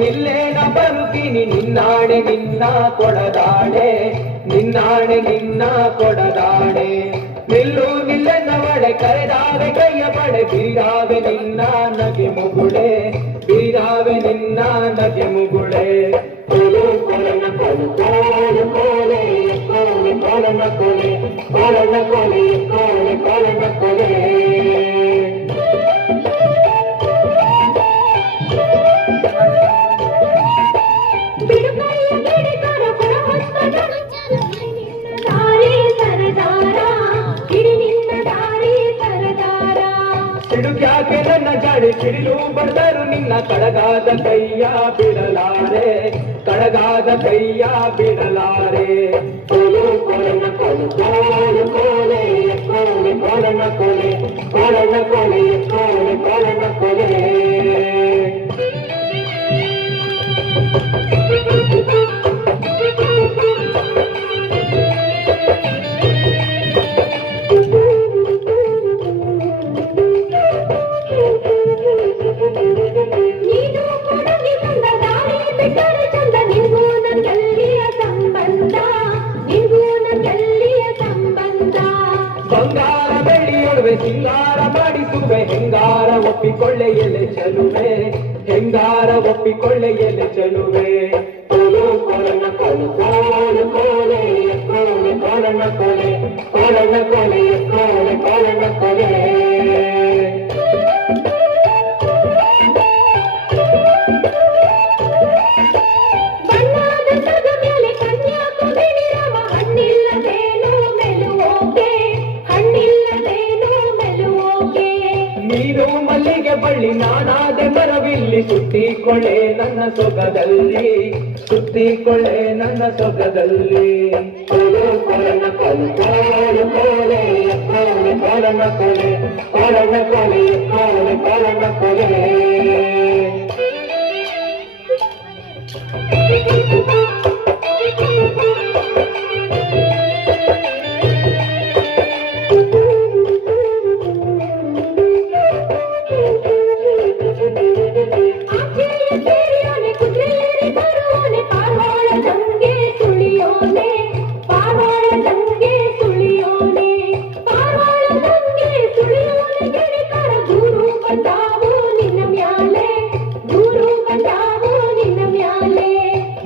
ನಿಲ್ಲೇನ ಬರುತ್ತೀನಿ ನಿನ್ನಾಣೆ ನಿನ್ನ ಕೊಡದಾಣೆ ನಿನ್ನಾಣೆ ನಿನ್ನ ಕೊಡದಾಣೆ ನಿಲ್ಲು ನಿಲ್ಲೆನ್ನವಳೆ ಕರೆದಾವೆ ಕೈಯ ಪಡೆ ಬೀರಾವೆ ನಿನ್ನ ನಗೆ ಮುಗುಳೆ ಬೀರಾವೆ ನಿನ್ನ ನಗೆ ಮುಗುಳೆ ಕೊಲು ಕೊಲನ ಕೊಲು ಕೋಲು ಕೋಲೆ ಕೋಲೆ ಕೊಲನ ಕೊಲೆ ಕೊಲನ ಕೊಲೆ ಕೋಲೆ ಕೊಲನ ಕೊಲೆ ಸಿಡುಕ್ಯಾಕೆ ನನ್ನ ಜಾಡಿ ಸಿಡಿಲು ಬರ್ದರು ನಿನ್ನ ಕಡಗಾದ ಕೈಯ ಬಿಡಲಾರೆ ಕಡಗಾದ ಕೈಯ ಬಿಡಲಾರೆ ಕೊಲು ಕೊಲನ ಕೊಲು ಕೋಲು ಕೋಲೆ ಕೋಲೆ ಕೊಲನ ಕೊಲೆ ಕೊಲನ ಕೊಲೆ ಕೋಲೆ ಕೊಲನ ಕೊಲೆ ಬಂಗಾರ ಬೆಳ್ಳಿಯೊಡವೆ ಸಿಂಗಾರ ಮಾಡಿಸುವೆ ಹೆಂಗಾರ ಒಪ್ಪಿಕೊಳ್ಳೆ ಎಲೆ ಚೆಲುವೆ ಹೆಂಗಾರ ಒಪ್ಪಿಕೊಳ್ಳೆ ಎಲೆ ಚೆಲುವೆ ಕೊಲು ಕೊಲನ ಕೊಲು ಕೋಲು ಕೋಲೆ ಕೋಲೆ ಕೊಲನ ಕೊಲೆ ಕೊಲನ ಕೊಲೆ ಕೋಲೆ ಕೊಲನ ಕೊಲೆ ನೀನು ಮಲ್ಲಿಗೆ ಬಳ್ಳಿ ನಾನಾದೆ ಮರವಿಲ್ಲಿ ಸುತ್ತಿಕೊಳ್ಳೆ ನನ್ನ ಸೊಗದಲ್ಲಿ ಸುತ್ತಿಕೊಳ್ಳೆ ನನ್ನ ಸೊಗದಲ್ಲಿ ಕೊಲು ಕೊಲನ ಕೊಲು ಕೋಲು ಕೋಲೆ ಕೋಲೆ ಕೊಲನ ಕೊಲೆ ಕೊಲನ ಕೊಲೆ ಕೋಲೆ ಕೊಲನ ಕೊಲೆ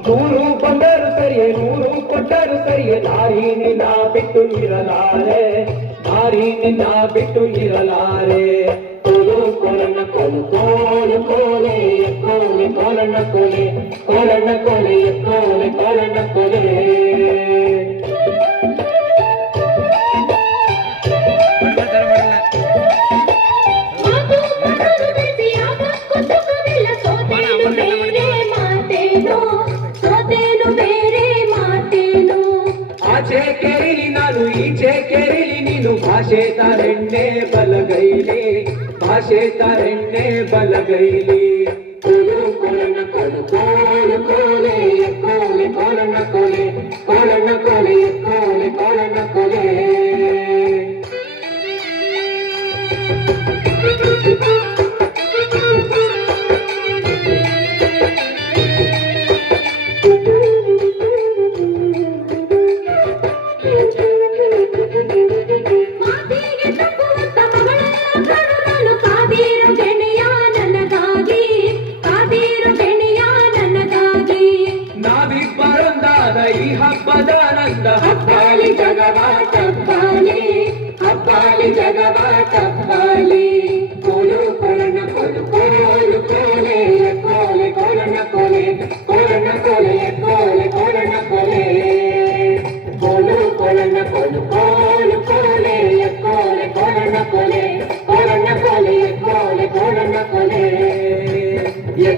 ನೂರು ಬಂದರು ಸರಿಯೇ ನೂರು ಕೊಟ್ಟರು ಸರಿಯೇ ನಾರಿ ನಿನ್ನ ಬಿಟ್ಟು ಇರಲಾರೆ ನಾರಿ ನಿನ್ನ ಬಿಟ್ಟು ಇರಲಾರೆ ಕೊಲು ಕೊಲನ ಕೊಲು ಕೋಲು ಕೋಲೆ ಕೋಲೆ ಕೊಲನ ಕೊಲೆ ಕೊಲನ ಕೊಲೆ ಕೋಲೆ ಕೊಲನ ಕೊಲೆ ಆಚೆ ಕೆರಿಲಿ ನಾನು ಈಚೆ ಕೆರಿಲಿ ನೀನು ಭಾಷೆ ತಾರೆಣ್ಣೆ ಬಲಗೈಲಿ ಭಾಷೆ ತಾರೆಣ್ಣೆ ಬಲಗೈಲಿ ಕೊಲು ಕೊಲನ ಕೊಲು ಕೋಲು ಕೋಲೆ ಕೋಲೆ ಕೊಲನ ಕೊಲೆ ಕೊಲನ ಕೊಲೆ ಕೋಲೆ ಕೊಲನ ಕೊಲೆ ಈ ಹಬ್ಬದ ಆನಂದ ಹಬ್ಬಾಲಿ ಜಗವ ಟಪ್ಪಾಲಿ ಹಬ್ಬಾಲಿ ಜಗವ ಟಪ್ಪಾಲಿ ಕೊಲು ಕೊಲನ ಕೊಲು ಕೋಲು ಕೋಲೆ ಕೋಲೆ ಕೊಲನ ಕೊಲೆ ಕೊಲನ ಕೊಲೆ ಕೋಲೆ ಕೊಲನ ಕೊಲೆ ಕೊಲು ಕೊಲನ ಕೊಲು ಕೋಲು ಕೋಲೆ ಕೋಲೆ ಕೊಲನ ಕೊಲೆ ಕೊಲನ ಕೊಲೆ ಕೋಲೆ ಕೊಲನ ಕೊಲೆ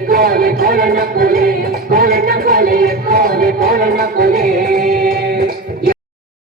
ಕೋಲೆ ಕೊಲನ ಕೊಲೆ ಕೊಲನ ಕೊಲೆ ಕೋಲೆ ಕೊಲನ ಕೊಲೆ